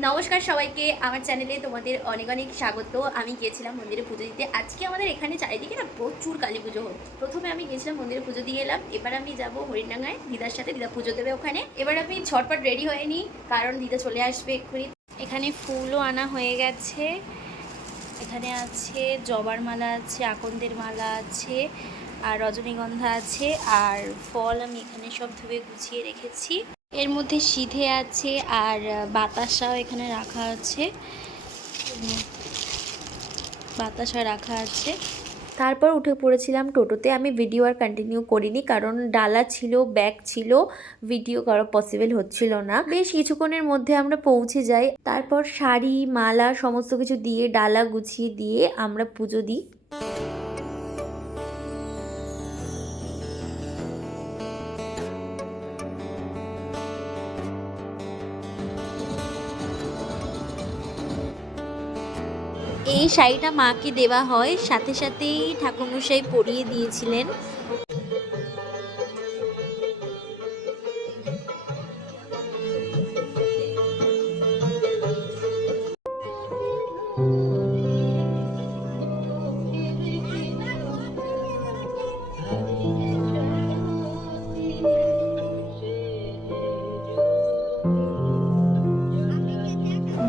নমস্কার সবাইকে, আমার চ্যানেলে তোমাদের অনেক অনেক স্বাগত। আমি গিয়েছিলাম মন্দিরে পুজো দিতে। আজকে আমাদের এখানে চারিদিকে না প্রচুর কালী পুজো হচ্ছে। প্রথমে আমি গিয়েছিলাম মন্দিরে পুজো দিয়ে এলাম। এবার আমি যাব হরিণডাঙ্গায় দিদার সাথে, দিদা পুজো দেবে ওখানে। এবার আমি ঝটপট রেডি হয়ে নিই, কারণ দিদা চলে আসবে এক্ষুনি। এখানে ফুলও আনা হয়ে গেছে। এখানে আছে জবার মালা আছে, আকন্দের মালা আছে, আর রজনীগন্ধা আছে, আর ফল আমি এখানে সব ধুয়ে গুছিয়ে রেখেছি। এর মধ্যে সিধে আছে আর বাতাসাও এখানে রাখা আছে, বাতাসা রাখা আছে। তারপর উঠে পড়েছিলাম টোটোতে। আমি ভিডিও আর কন্টিনিউ করিনি, কারণ ডালা ছিল, ব্যাগ ছিল, ভিডিও করা পসিবল হচ্ছিল না। বেশ কিছুক্ষণের মধ্যে আমরা পৌঁছে যাই। তারপর শাড়ি, মালা সমস্ত কিছু দিয়ে ডালা গুছিয়ে দিয়ে আমরা পুজো দিই। এই শাড়িটা মাকে দেওয়া হয়, সাথে সাথেই ঠাকুরমশাই পরিয়ে দিয়েছিলেন।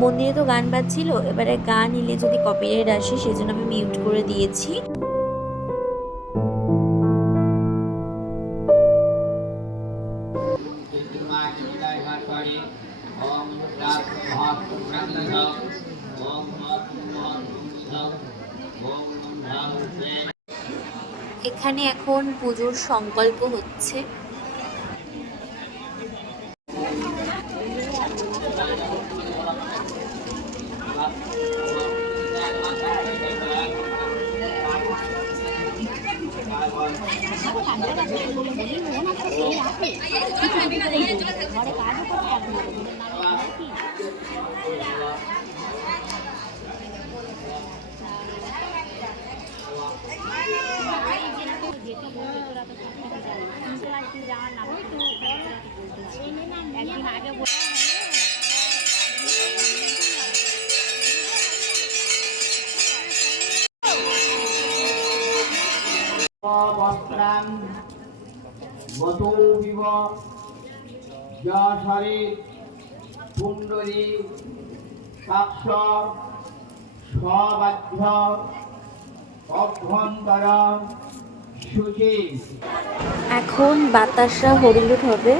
মন্দিরে তো গান বাজছিল, এবারে গান এলে যদি কপিরাইট আসে সেজন্য আমি মিউট করে দিয়েছি। এখানে এখন পুজোর সংকল্প হচ্ছে। বস্ত্রাং বতৌবিব যশরে কুণ্ডলী সাক্ষ স্ববাধ্য অভ্যন্তর শুচি। এখন বাতাসা হরিলুট হবে।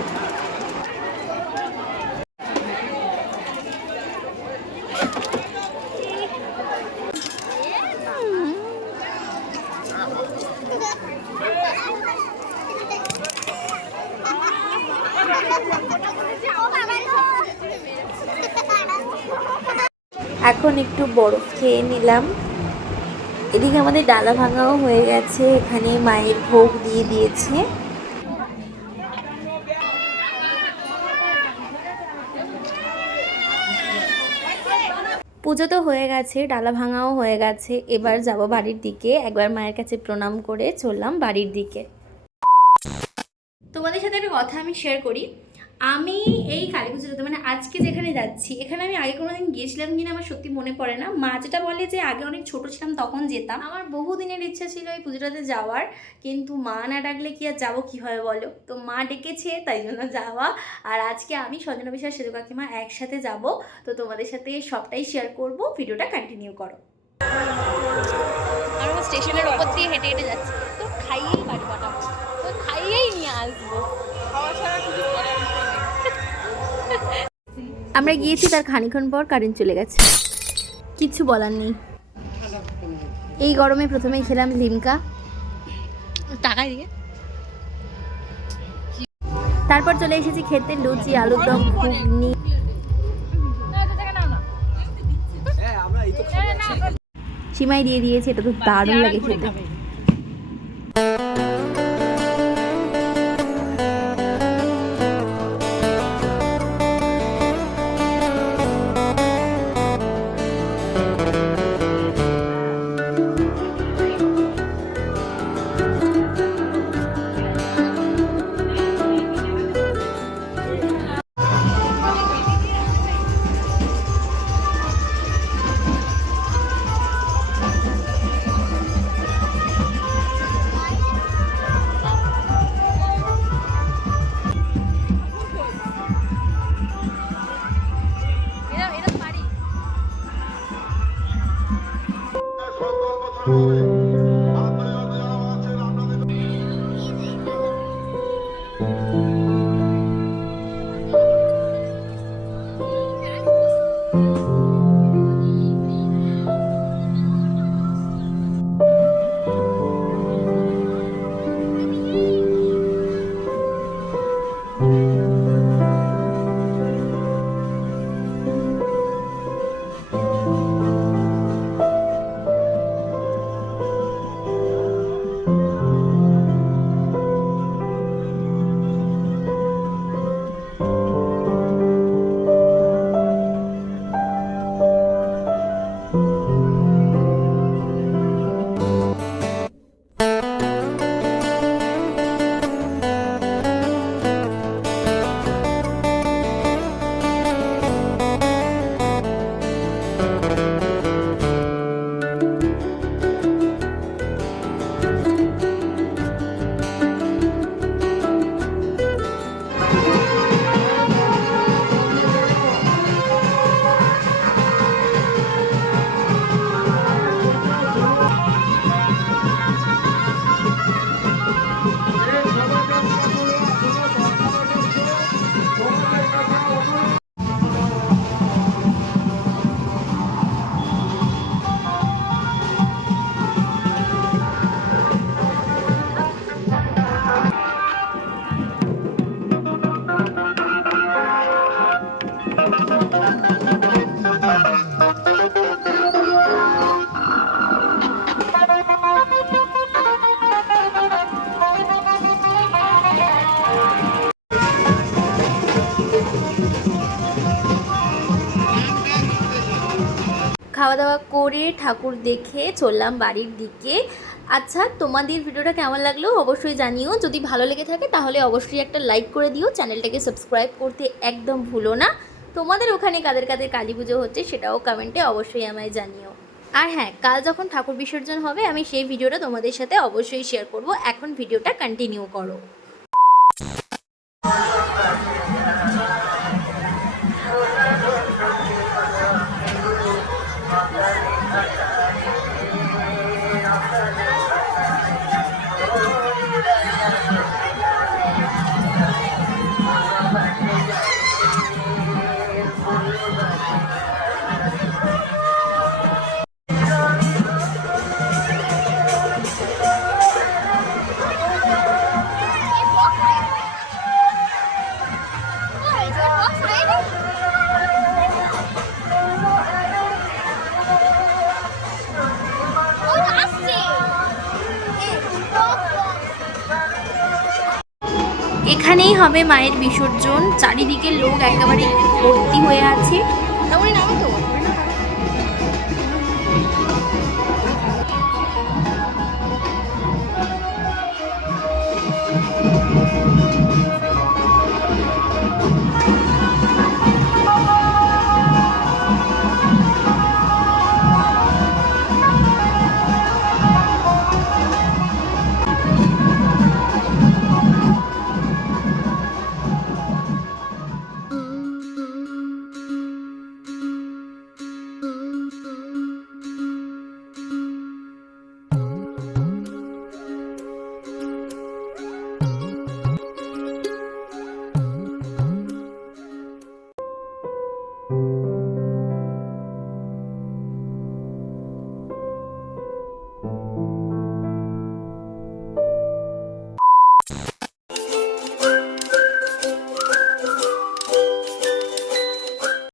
এখন একটু বরফ খেয়ে নিলাম। এদিকে আমাদের ডালা ভাঙাও হয়ে গেছে, এখানে মায়ের ভোগ দিয়ে দিয়েছে। পুজো তো হয়ে গেছে, ডালা ভাঙাও হয়ে গেছে। এবার যাব বাড়ির দিকে। একবার মায়ের কাছে প্রণাম করে চললাম বাড়ির দিকে। তোমাদের সাথে একটা কথা আমি শেয়ার করি। আমি এই কালী পুজোতে, মানে আজকে যেখানে যাচ্ছি, এখানে আমি আগে কোনোদিন গিয়েছিলাম কিনা আমার সত্যি মনে পড়ে না। মা যেটা বলে যে আগে অনেক ছোট ছিলাম তখন যেতাম। আমার বহুদিনের ইচ্ছা ছিল এই পুজোটাতে যাওয়ার, কিন্তু মা না ডাকলে কি আর যাবো কীভাবে বলো। তো মা ডেকেছে, তাই জন্য যাওয়া। আর আজকে আমি সজনা বিশ্বাস সেতু কাকিমা একসাথে যাব। তো তোমাদের সাথে সবটাই শেয়ার করব, ভিডিওটা কন্টিনিউ করো। আমরা স্টেশনের ওপর দিয়ে হেঁটে হেঁটে যাচ্ছি, তো খাইয়েই বাড়ি পাঠাবো, তো খাইয়েই নিয়ে আসবো। আমরা গিয়েছি, তার খানিক্ষণ পর কারেন্ট চলে গেছে, কিচ্ছু বলার নেই। এই গরমে প্রথমেই খেলাম লিমকা, টাকায় দিয়ে। তারপর চলে এসেছি খেতে লুচি, আলুর দম, ঘুগনি। সিমাই দিয়ে দিয়েছে, এটা তো দারুণ লাগে খেতে। খাওয়া দাওয়া করে ঠাকুর দেখে চললাম বাড়ির দিকে। আচ্ছা, তোমাদের ভিডিওটা কেমন লাগলো অবশ্যই জানিও। যদি ভালো লেগে থাকে তাহলে অবশ্যই একটা লাইক করে দিও, চ্যানেলটাকে সাবস্ক্রাইব করতে একদম ভুলো না। তোমাদের ওখানে কাদের কাদের কালী পুজো হচ্ছে সেটাও কমেন্টে অবশ্যই আমায় জানিও। আর হ্যাঁ, কাল যখন ঠাকুর বিসর্জন হবে আমি সেই ভিডিওটা তোমাদের সাথে অবশ্যই শেয়ার করব। এখন ভিডিওটা কন্টিনিউ করো। এখানেই হবে মায়ের বিসর্জন। চারিদিকে লোক একেবারে ভর্তি হয়ে আছে।